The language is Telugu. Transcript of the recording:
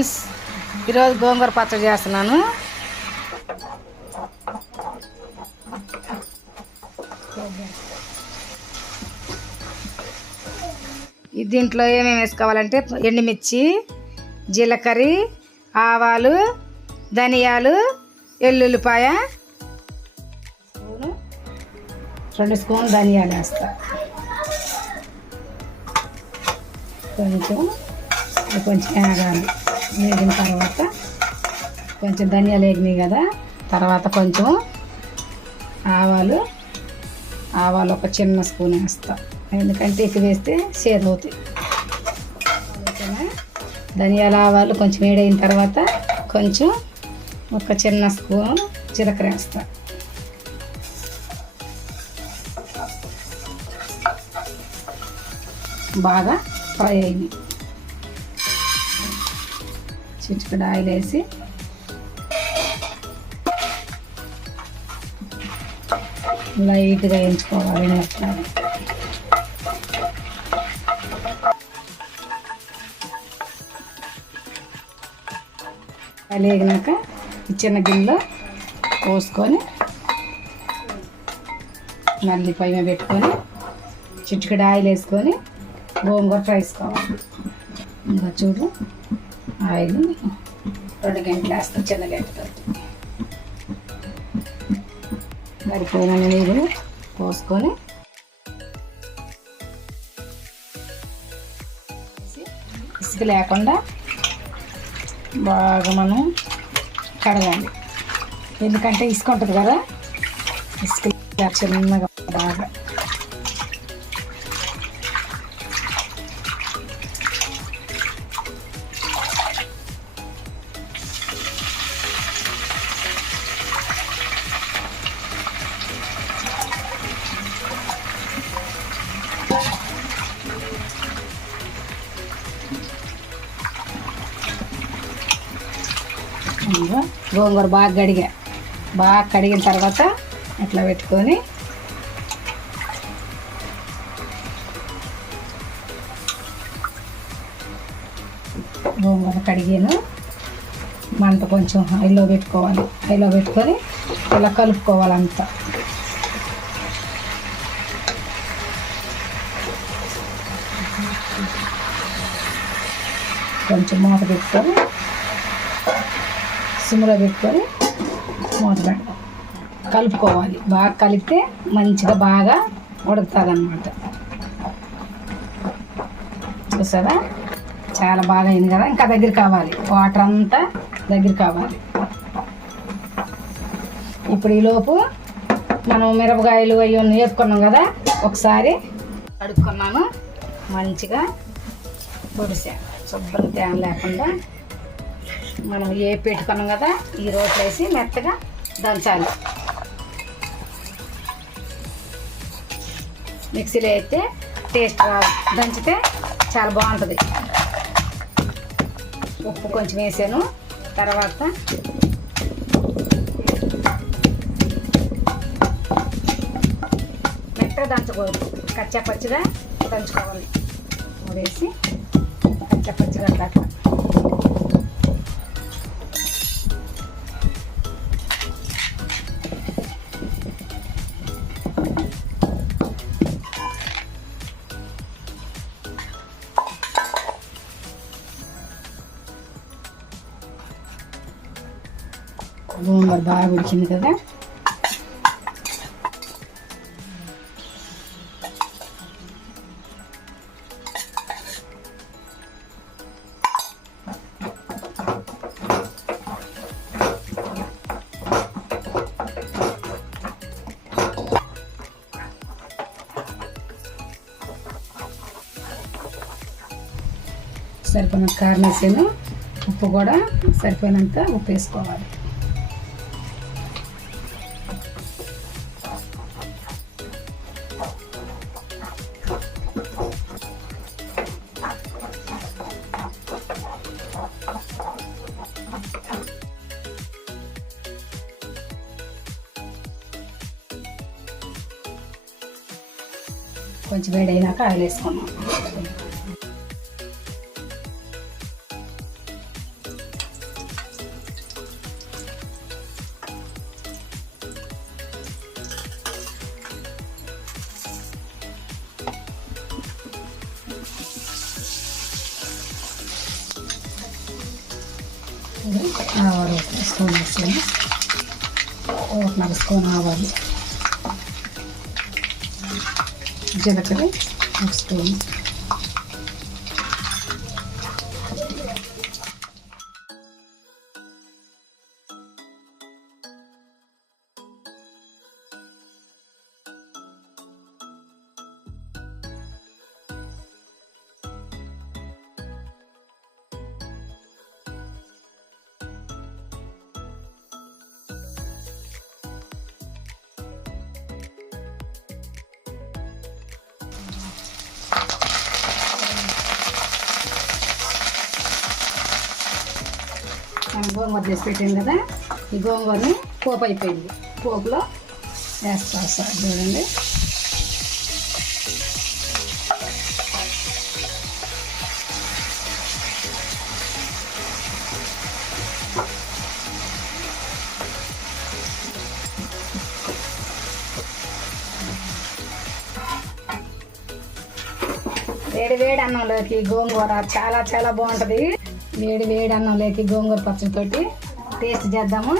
ఫ్రెండ్స్ ఈరోజు గోంగూర పచ్చడి చేస్తున్నాను. దీంట్లో ఏమేమి వేసుకోవాలంటే ఎండుమిర్చి జీలకర్ర ఆవాలు ధనియాలు ఎల్లుల్లిపాయ. స్పూను రెండు స్పూన్ ధనియాలు వేస్తా. కొంచెం కొంచెం వేగాలి వేగిన తర్వాత కొంచెం ధనియాలు వేగినాయి కదా తర్వాత కొంచెం ఆవాలు ఆవాలు ఒక చిన్న స్పూన్ వేస్తా. ఎందుకంటే ఇక వేస్తే సేదవుతాయి ఓకేనా? ధనియాల ఆవాలు కొంచెం వేడైన తర్వాత కొంచెం ఒక చిన్న స్పూన్ జీలకర్ర వేస్తా. బాగా ఫ్రై అయింది చిటికడ ఆయిల్ వేసి లైట్గా ఎంచుకోవాలి నేర్చుకోవాలి వేగినాక చిన్న గిన్నెలో పోసుకొని మళ్ళీ పైన పెట్టుకొని చిటికడ ఆయిల్ వేసుకొని గోంగూర ఫ్రై వేసుకోవాలి. ఇంకా చూడు. ఆయిల్ రెండు గంటలు వేస్తాం చిన్న గంటతో. సరిపోయిన నీరు పోసుకొని ఇసుక లేకుండా బాగా మనం కడగాలి. ఎందుకంటే ఇసుక ఉంటుంది కదా ఇసుక చిన్నగా బాగా గోంగూర బాగా కడిగా. బాగా కడిగిన తర్వాత ఇట్లా పెట్టుకొని గోంగూర కడిగాను. మంట కొంచెం హైలో పెట్టుకోవాలి. హైలో పెట్టుకొని ఇలా కలుపుకోవాలంతా కొంచెం మూత పెట్టుకొని సిమ్లో పెట్టుకొని మూత పెడతాం. కలుపుకోవాలి. బాగా కలిపితే మంచిగా బాగా ఉడుకుతుంది అనమాట చూసారా? చాలా బాగా అయింది కదా? ఇంకా దగ్గర కావాలి. వాటర్ అంతా దగ్గర కావాలి. ఇప్పుడు ఈలోపు మనం మిరపకాయలు అవి వేసుకున్నాం కదా? ఒకసారి కడుక్కున్నాను. మంచిగా పొడిసా. శుభ్రం తేమ లేకుండా మనం ఏ పెట్టుకున్నాం కదా ఈ రోట్లు వేసి మెత్తగా దంచాలి. మిక్సీలో అయితే టేస్ట్ రాదు. దంచితే చాలా బాగుంటుంది. ఉప్పు కొంచెం వేసాను. తర్వాత మెత్తగా దంచకూడదు. కచ్చా పచ్చిగా దంచుకోవాలి. వేసి కచ్చా పచ్చిగా గోంగూర బాగా ఉడికింది కదా. సరిపోయిన కారం ఉప్పు కూడా సరిపోయినంత ఉప్పు వేసుకోవాలి. కొంచెం వేడైనాక ఆయిల్ వేసుకున్నాం ఆవాలు ఒక స్పూన్ వేసాను ఒకటిన్నర స్పూన్ ఆవాలు జీలకర్ర ఒక స్పూన్ మనం గోంగూర చేసి పెట్టాం కదా ఈ గోంగూరని పోపు అయిపోయింది. పోపులో వేస్తా సార్ చూడండి. వేడి వేడి అన్నంలోకి గోంగూర చాలా చాలా బాగుంటుంది. వేడి వేడి అన్నంలోకి గోంగూర పచ్చడితోటి టేస్ట్ చేద్దాము.